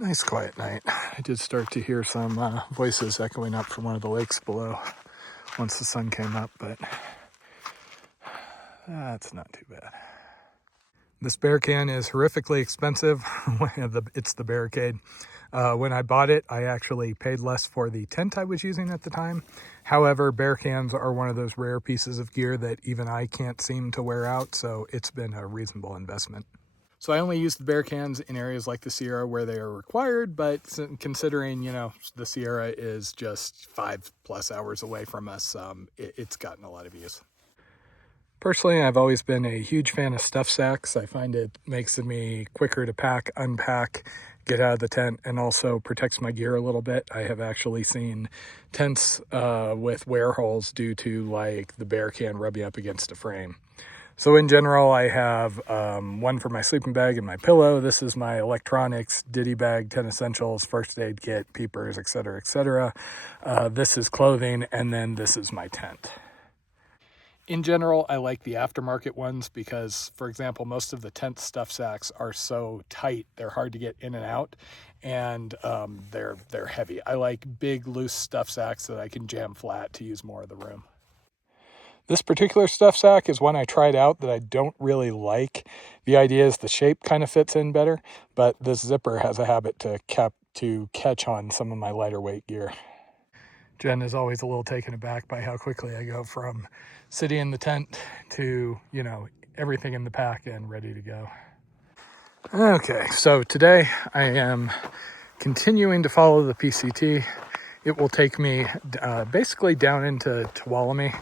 Nice quiet night. I did start to hear some voices echoing up from one of the lakes below once the sun came up, but that's not too bad. This bear can is horrifically expensive. It's the Barricade. When I bought it, I actually paid less for the tent I was using at the time. However, bear cans are one of those rare pieces of gear that even I can't seem to wear out, so it's been a reasonable investment. So I only use the bear cans in areas like the Sierra where they are required, but considering, the Sierra is just 5+ hours away from us, it's gotten a lot of use. Personally, I've always been a huge fan of stuff sacks. I find it makes me quicker to pack, unpack, get out of the tent, and also protects my gear a little bit. I have actually seen tents with wear holes due to the bear can rubbing up against a frame. So in general, I have one for my sleeping bag and my pillow. This is my electronics, ditty bag, 10 essentials, first aid kit, peepers, etc., etc. This is clothing, and then this is my tent. In general, I like the aftermarket ones because, for example, most of the tent stuff sacks are so tight, they're hard to get in and out, and they're heavy. I like big, loose stuff sacks that I can jam flat to use more of the room. This particular stuff sack is one I tried out that I don't really like. The idea is the shape kind of fits in better, but this zipper has a habit to catch on some of my lighter weight gear. Jen is always a little taken aback by how quickly I go from sitting in the tent to, everything in the pack and ready to go. Okay, so today I am continuing to follow the PCT. It will take me basically down into Tuolumne.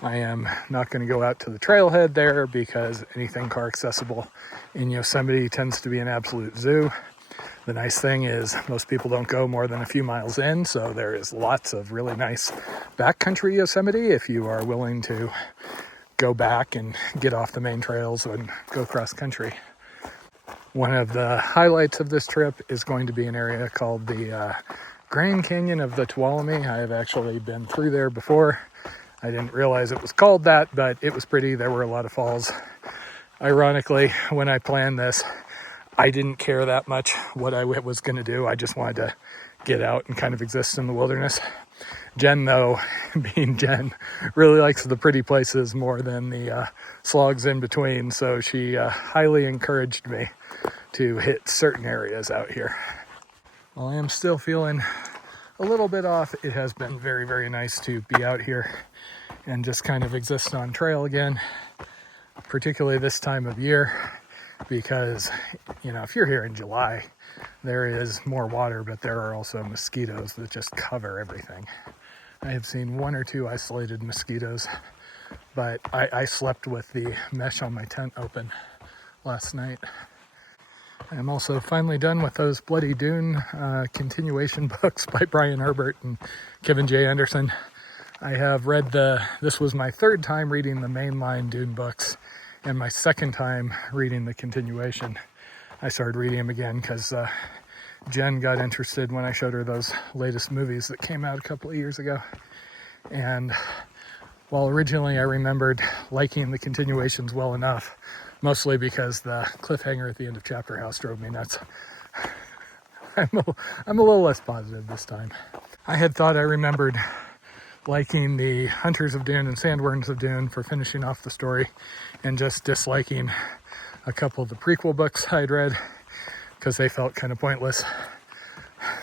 I am not going to go out to the trailhead there because anything car accessible in Yosemite tends to be an absolute zoo. The nice thing is most people don't go more than a few miles in, so there is lots of really nice backcountry Yosemite if you are willing to go back and get off the main trails and go cross country. One of the highlights of this trip is going to be an area called the Grand Canyon of the Tuolumne. I have actually been through there before. I didn't realize it was called that, but it was pretty. There were a lot of falls. Ironically, when I planned this, I didn't care that much what I was going to do. I just wanted to get out and kind of exist in the wilderness. Jen, though, being Jen, really likes the pretty places more than the slogs in between. So she highly encouraged me to hit certain areas out here. While I am still feeling a little bit off, it has been very, very nice to be out here and just kind of exist on trail again, particularly this time of year. Because, if you're here in July, there is more water, but there are also mosquitoes that just cover everything. I have seen one or two isolated mosquitoes, but I slept with the mesh on my tent open last night. I'm also finally done with those Bloody Dune continuation books by Brian Herbert and Kevin J. Anderson. I have read this was my third time reading the mainline Dune books, and my second time reading the continuation. I started reading them again because Jen got interested when I showed her those latest movies that came out a couple of years ago. And while originally I remembered liking the continuations well enough, mostly because the cliffhanger at the end of Chapter House drove me nuts, I'm a little less positive this time. I had thought I remembered liking the Hunters of Dune and Sandworms of Dune for finishing off the story, and just disliking a couple of the prequel books I'd read because they felt kind of pointless.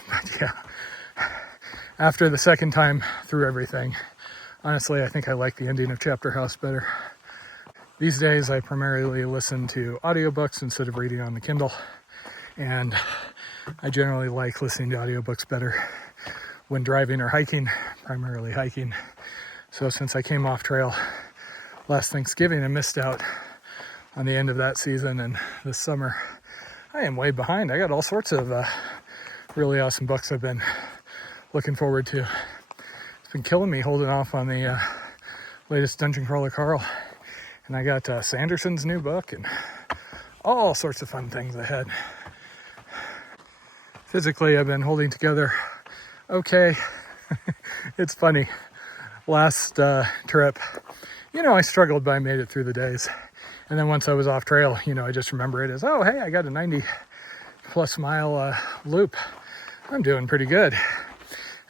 But yeah, after the second time through everything, honestly, I think I like the ending of Chapter House better. These days, I primarily listen to audiobooks instead of reading on the Kindle, and I generally like listening to audiobooks better when driving or hiking, primarily hiking. So since I came off trail last Thanksgiving and missed out on the end of that season and this summer, I am way behind. I got all sorts of really awesome books I've been looking forward to. It's been killing me holding off on the latest Dungeon Crawler Carl. And I got Sanderson's new book and all sorts of fun things ahead. Physically, I've been holding together okay. It's funny. Last trip, I struggled, but I made it through the days. And then once I was off trail, I just remember it as, oh, hey, I got a 90 plus mile loop, I'm doing pretty good.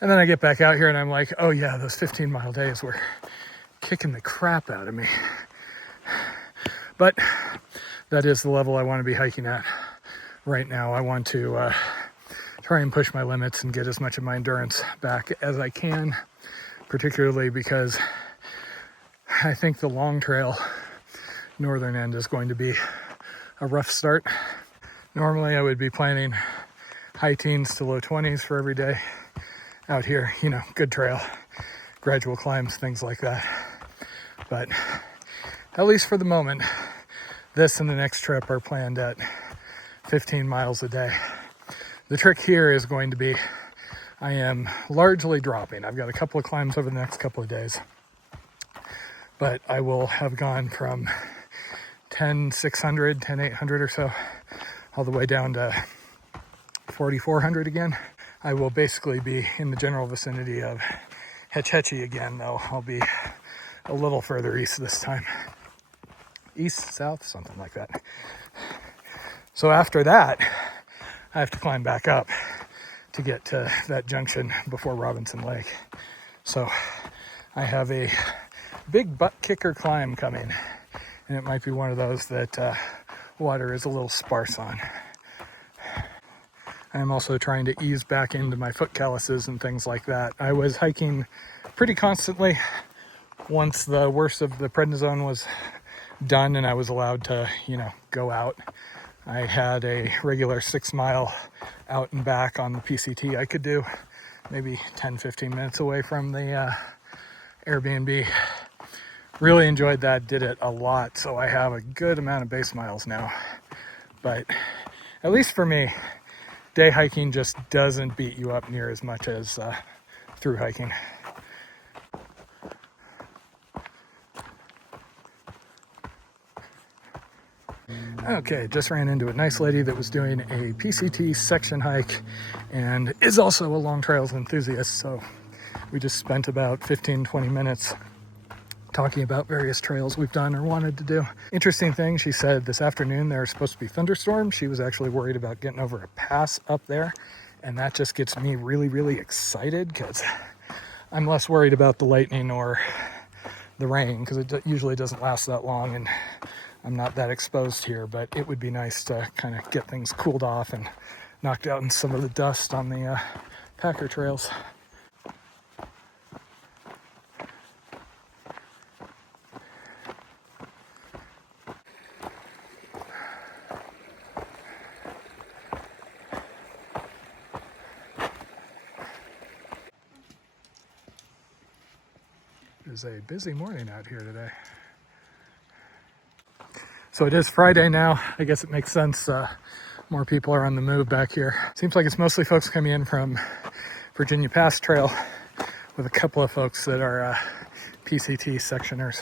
And then I get back out here and I'm like, oh yeah, those 15-mile days were kicking the crap out of me. But that is the level I want to be hiking at right now. I want to try and push my limits and get as much of my endurance back as I can, particularly because I think the long trail northern end is going to be a rough start. Normally I would be planning high teens to low 20s for every day out here, you know, good trail, gradual climbs, things like that. But at least for the moment, this and the next trip are planned at 15 miles a day. The trick here is going to be, I am largely dropping. I've got a couple of climbs over the next couple of days, but I will have gone from 10,600, 10,800 or so, all the way down to 4,400 again. I will basically be in the general vicinity of Hetch Hetchy again, though I'll be a little further east this time. East, south, something like that. So after that, I have to climb back up to get to that junction before Robinson Lake. So I have a big butt kicker climb coming, and it might be one of those that water is a little sparse on. I'm also trying to ease back into my foot calluses and things like that. I was hiking pretty constantly once the worst of the prednisone was done and I was allowed to, you know, go out. I had a regular 6-mile out and back on the PCT I could do, maybe 10-15 minutes away from the Airbnb. Really enjoyed that, did it a lot, so I have a good amount of base miles now. But at least for me, day hiking just doesn't beat you up near as much as through hiking. Okay, just ran into a nice lady that was doing a PCT section hike and is also a long trails enthusiast, so we just spent about 15-20 minutes talking about various trails we've done or wanted to do. Interesting thing, she said this afternoon there are supposed to be thunderstorms. She was actually worried about getting over a pass up there, and that just gets me really, really excited because I'm less worried about the lightning or the rain because it usually doesn't last that long and I'm not that exposed here, but it would be nice to kind of get things cooled off and knocked out in some of the dust on the Packer trails. It is a busy morning out here today. So it is Friday now. I guess it makes sense. More people are on the move back here. Seems like it's mostly folks coming in from Virginia Pass Trail with a couple of folks that are PCT sectioners.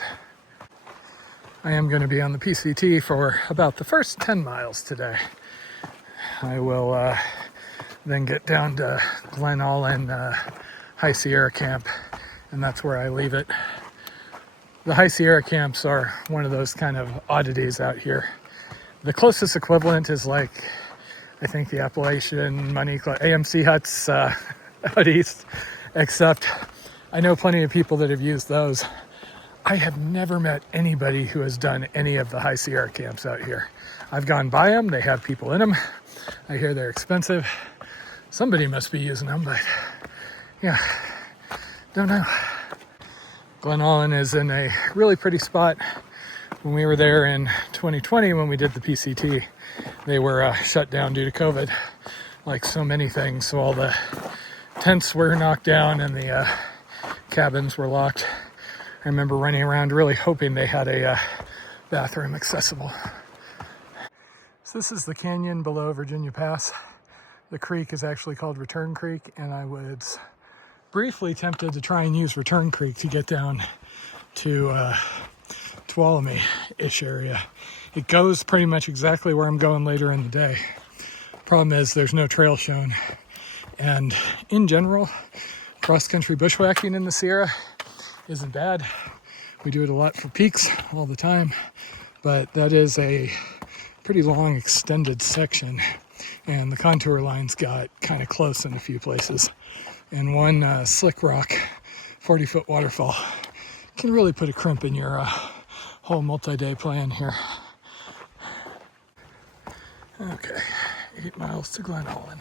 I am going to be on the PCT for about the first 10 miles today. I will then get down to Glen Allen High Sierra Camp, and that's where I leave it. The High Sierra camps are one of those kind of oddities out here. The closest equivalent is like, I think the Appalachian Money Club, AMC huts out east, except I know plenty of people that have used those. I have never met anybody who has done any of the High Sierra camps out here. I've gone by them, they have people in them. I hear they're expensive. Somebody must be using them, but yeah, don't know. Glen Allen is in a really pretty spot. When we were there in 2020, when we did the PCT, they were shut down due to COVID, like so many things. So all the tents were knocked down and the cabins were locked. I remember running around really hoping they had a bathroom accessible. So this is the canyon below Virginia Pass. The creek is actually called Return Creek, and I was briefly tempted to try and use Return Creek to get down to Tuolumne-ish area. It goes pretty much exactly where I'm going later in the day. Problem is there's no trail shown. And in general, cross-country bushwhacking in the Sierra isn't bad. We do it a lot for peaks all the time, but that is a pretty long extended section and the contour lines got kind of close in a few places. And one slick rock 40-foot waterfall can really put a crimp in your whole multi-day plan here. Okay, 8 miles to Glen Olin.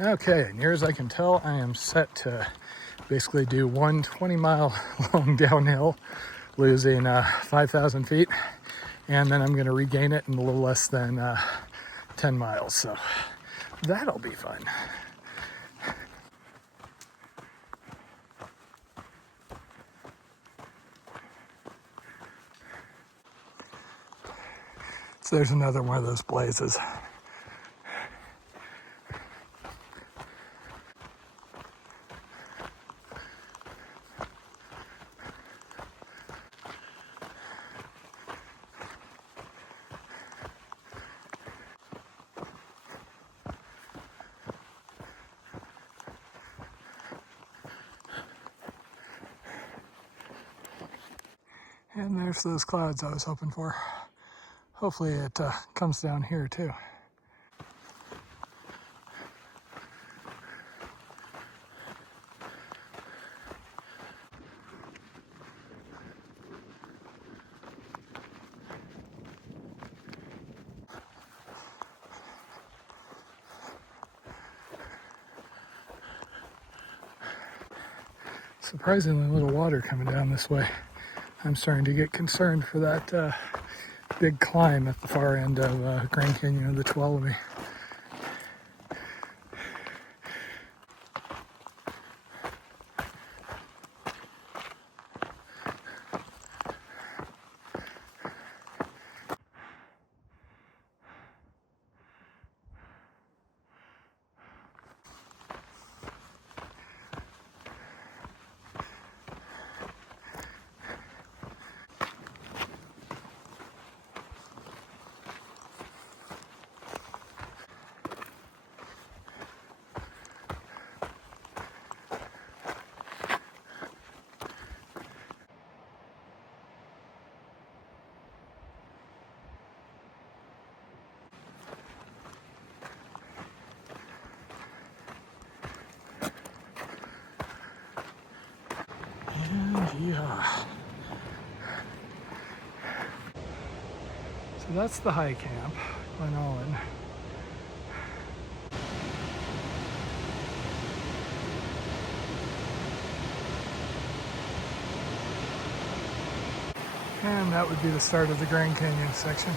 Okay, near as I can tell, I am set to basically do one 20-mile long downhill, losing 5,000 feet, and then I'm going to regain it in a little less than 10 miles, so that'll be fun. So there's another one of those blazes. And there's those clouds I was hoping for. Hopefully it comes down here too. Surprisingly little water coming down this way. I'm starting to get concerned for that big climb at the far end of Grand Canyon of the Tuolumne. Yeah. So that's the high camp, Glen Olin. And that would be the start of the Grand Canyon section.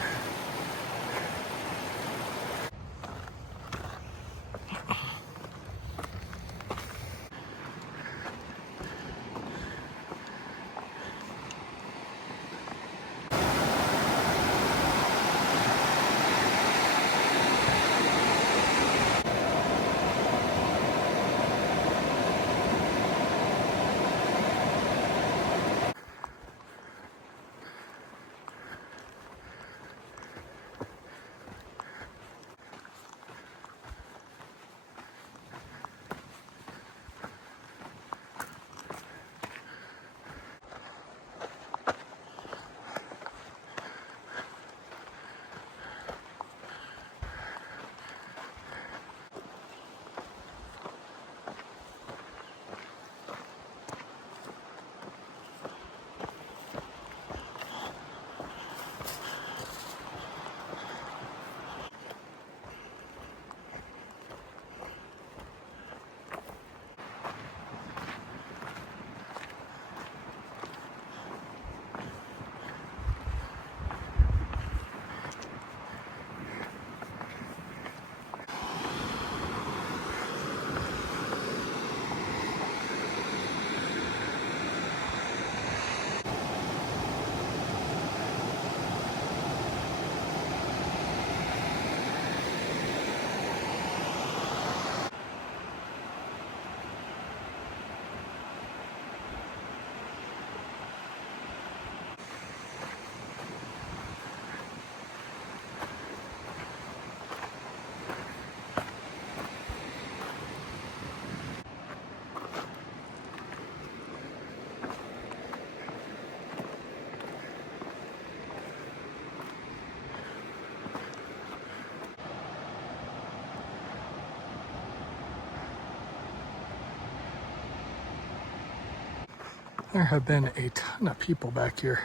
There have been a ton of people back here.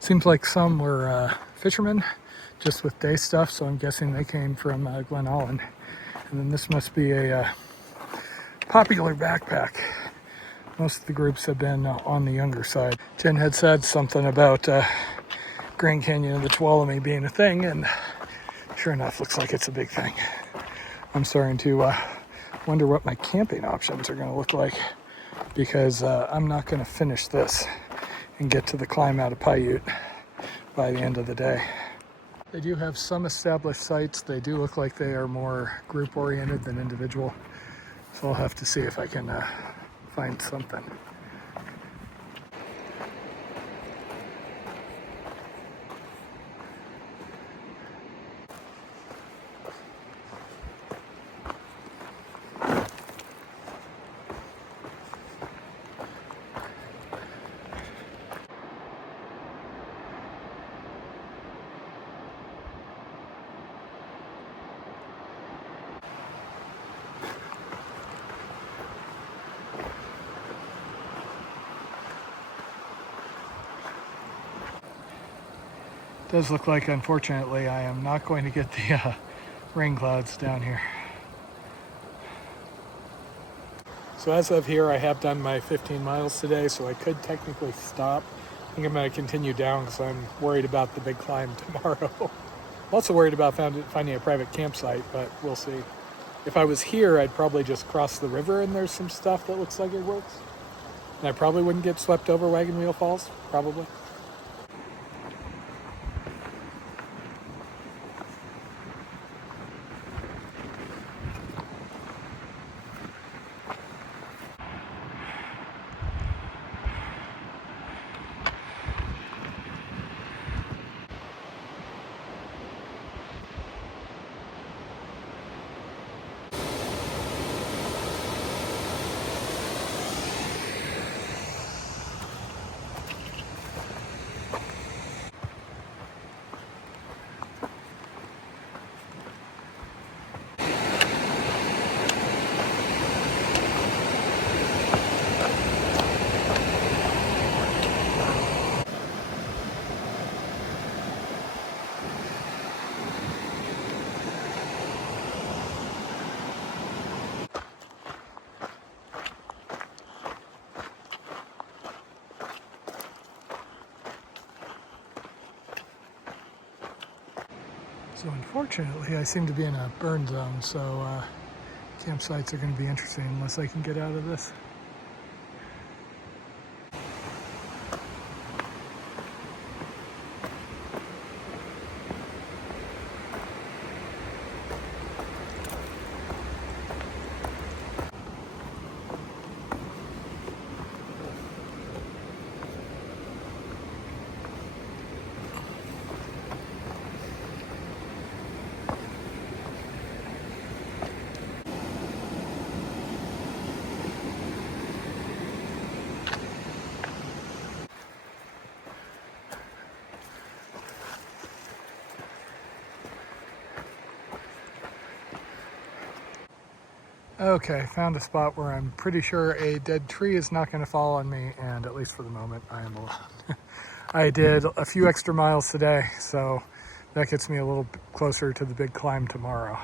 Seems like some were fishermen, just with day stuff, so I'm guessing they came from Glen Allen. And then this must be a popular backpack. Most of the groups have been on the younger side. Jen had said something about Grand Canyon of the Tuolumne being a thing, and sure enough, looks like it's a big thing. I'm starting to wonder what my camping options are going to look like, because I'm not going to finish this and get to the climb out of Paiute by the end of the day. They do have some established sites. They do look like they are more group oriented than individual. So I'll have to see if I can find something. Does look like, unfortunately, I am not going to get the rain clouds down here. So as of here, I have done my 15 miles today, so I could technically stop. I think I'm going to continue down because I'm worried about the big climb tomorrow. I'm also worried about finding a private campsite, but we'll see. If I was here, I'd probably just cross the river and there's some stuff that looks like it works. And I probably wouldn't get swept over Wagon Wheel Falls, probably. So unfortunately, I seem to be in a burn zone, so campsites are going to be interesting unless I can get out of this. Okay, found a spot where I'm pretty sure a dead tree is not going to fall on me, and at least for the moment, I am alone. I did a few extra miles today, so that gets me a little bit closer to the big climb tomorrow.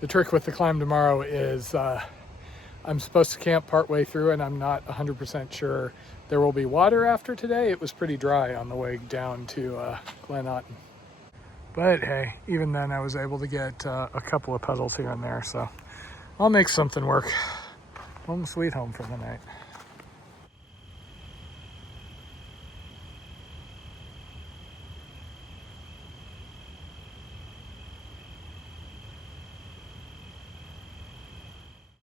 The trick with the climb tomorrow is I'm supposed to camp partway through, and I'm not 100% sure there will be water after today. It was pretty dry on the way down to Glen Otten. But hey, even then I was able to get a couple of puddles here and there, so I'll make something work. Home sweet home for the night.